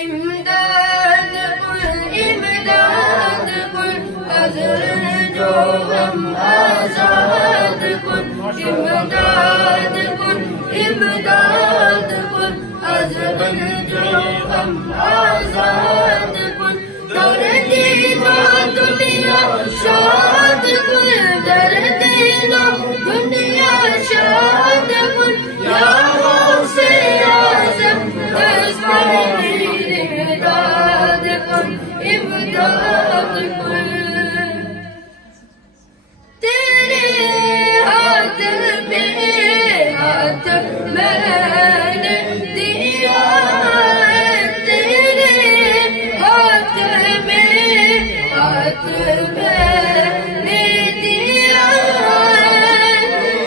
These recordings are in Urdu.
امداد کن ازر جو ہم آزاد کن امداد کن ازر جو ہم آزاد کن دردی نو دنیا شاد کن دردی نو دنیا شاد کن یا غوث اعظم امداد کن تیرے ہاتھ میں ہاتھ میں نے دیا ہے تیرے ہاتھ میں ہاتھ میں نے دیا ہے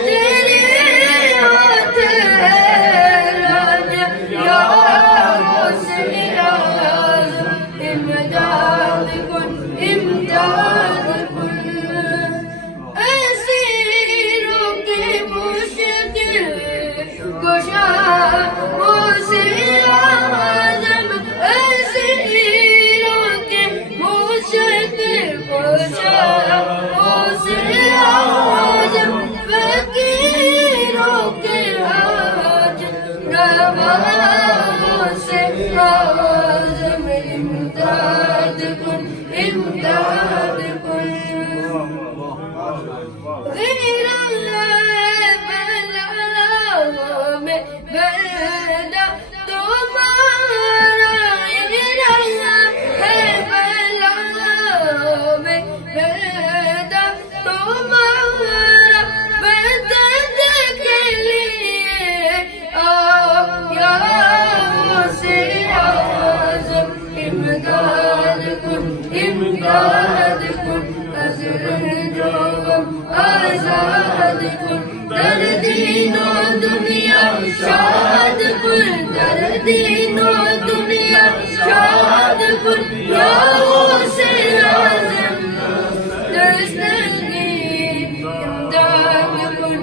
تیرے ہاتھ ہے راج یا غوث اعظم امداد کن اسیروں کی مشکل کشا غوث اعظم اسیروں کی مشکل کشا غوث اعظم فقیروں کے حاجت روا غوث اعظم امداد کن غیر اللہ بلاؤں میں بردہ تمہارا غیر اللہ ہے بلاؤں میں بردہ تمہارا مدد کے لیے آؤ یا غوث اعظم امداد کن ازر جو ہم آزاد کن دردین و دنیا شاد کن دردین و دنیا شاد کن یا غوث اعظم دستگی امداد کن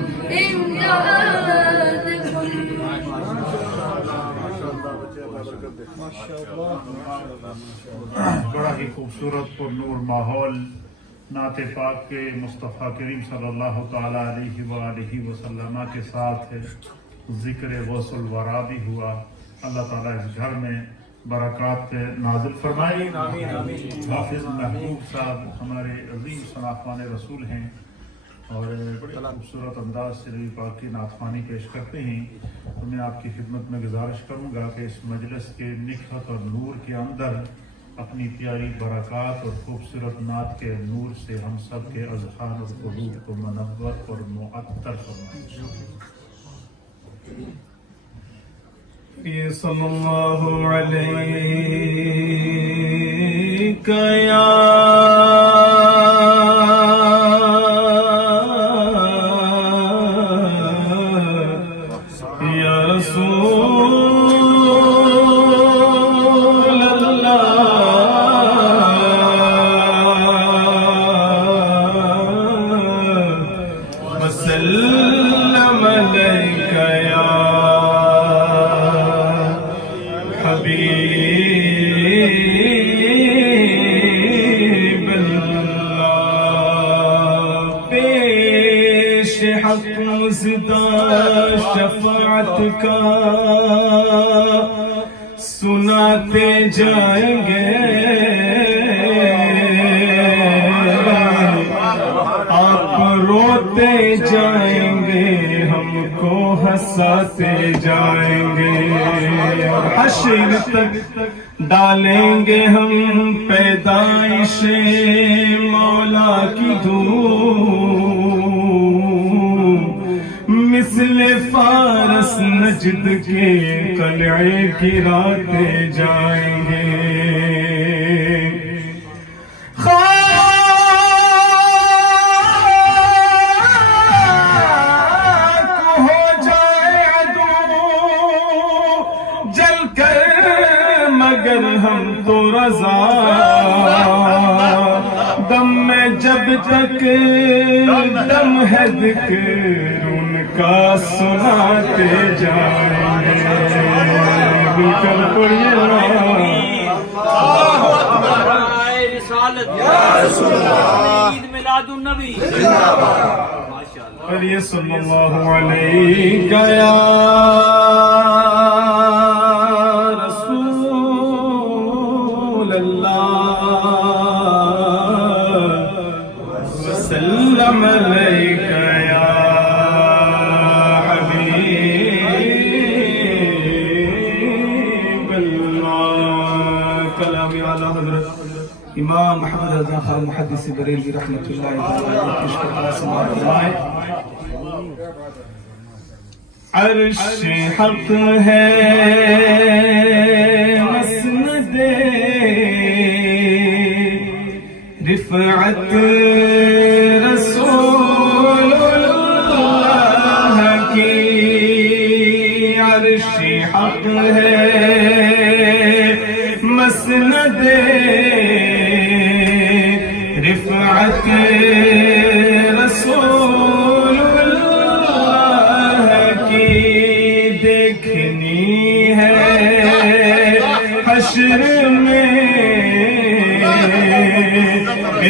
بڑا ہی خوبصورت پر نور ماحول نعت پاک کے مصطفیٰ کریم صلی اللہ تعالیٰ علیہ وآلہ وسلم کے ساتھ ذکر غوث الورا بھی ہوا. اللہ تعالیٰ اس گھر میں برکات نازل فرمائے. حافظ محبوب صاحب ہمارے عظیم شناخوان رسول ہیں اور بڑے خوبصورت انداز سے نبی پاک کی نعت خوانی پیش کرتے ہیں. تو میں آپ کی خدمت میں گزارش کروں گا کہ اس مجلس کے نکھت اور نور کے اندر اپنی پیاری برکات اور خوبصورت نعت کے نور سے ہم سب کے اذہان اور قلوب کو منور اور معطر فرمائیں. صلی اللہ علیہ یا وسلم علیک یا حبیب اللہ. پیش حق مزدہ شفاعت کا سناتے جائیں گے روتے جائیں گے ہم کو ہنساتے جائیں گے حشر تک ڈالیں گے ہم پیدائش مولا کی دھوم مثل فارس نجد کے قلعے گراتے جائیں گے. مگر ہم تو رضا دم میں جب تک دم ہے ذکر ان کا سناتے جائیں گے. عید میلاد النبی علی صلی اللہ علیہ یا رسول اللہ وسلم علیک یا حبیب اللہ. کلامی اعلی حضرت امام محمد رضا خان محدث بریلوی رحمۃ اللہ علیہ. عرش حق ہے مسند رفعت رسول اللہ کی. عرش حق ہے مسند رفعت رسول اللہ کی. دیکھنی ہے حشر میں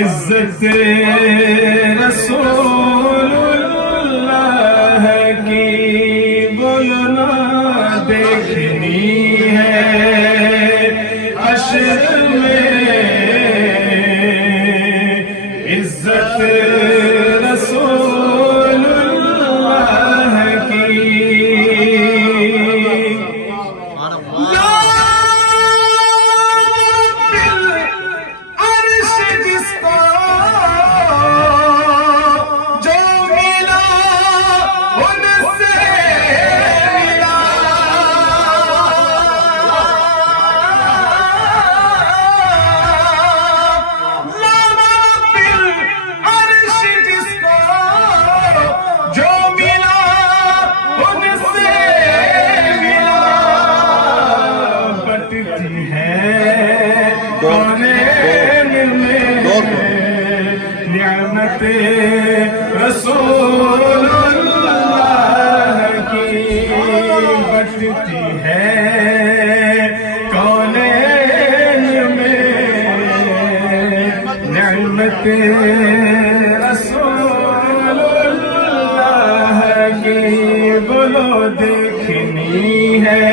عزت رسول اللہ کی. بولنا دیکھنی ہے حشر میں عزت رسول اللہ کی. عرش جس کو جو ملا ان سے ملا. عرش جس کو جو ملا ان سے ملا. بٹتی ہے کونین میں نعمت رسول اللہ کی. بٹتی ہے کونین میں نعمت رسول اللہ کی. بولو دیکھنی ہے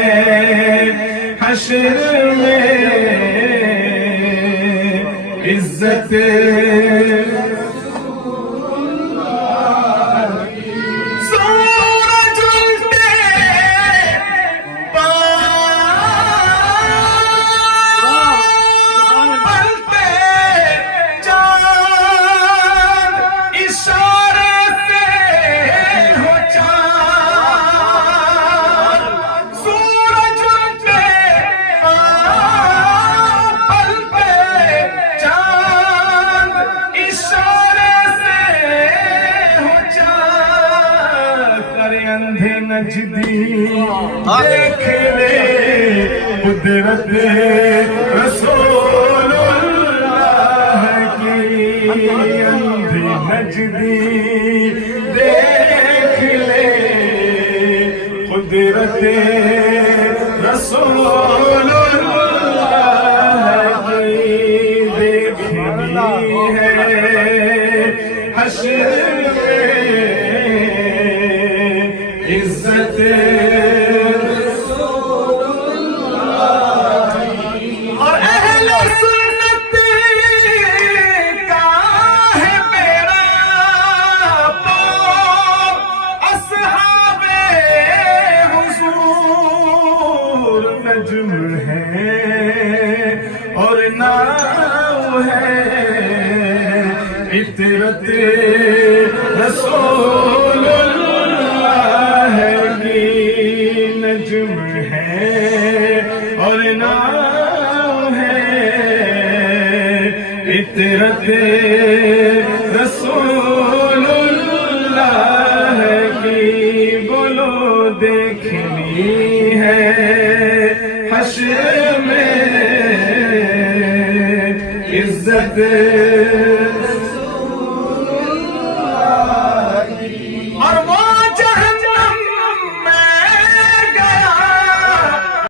حشر میں عزت سورج الٹے پلتے چاند اشارے سے ہو چاند. سورج الٹے پلتے چاند اشارے سے ہو چاند. کرے اندھے نجدی دیکھ لے قدرت رسول اللہ کی. اندھے نجدی دیکھ لے قدرت رسول اللہ کی. دیکھنی ہے حشر میں عزت اور اہل سنت کا ہے میرا پاؤں. اصحاب حضور نجم ہے اور نام ہے. عطرت رسول اللہ کی. نجم ہے اور نام ہے. عطرت رسول اللہ کی. بولو دیکھنی ہے حشر میں عزت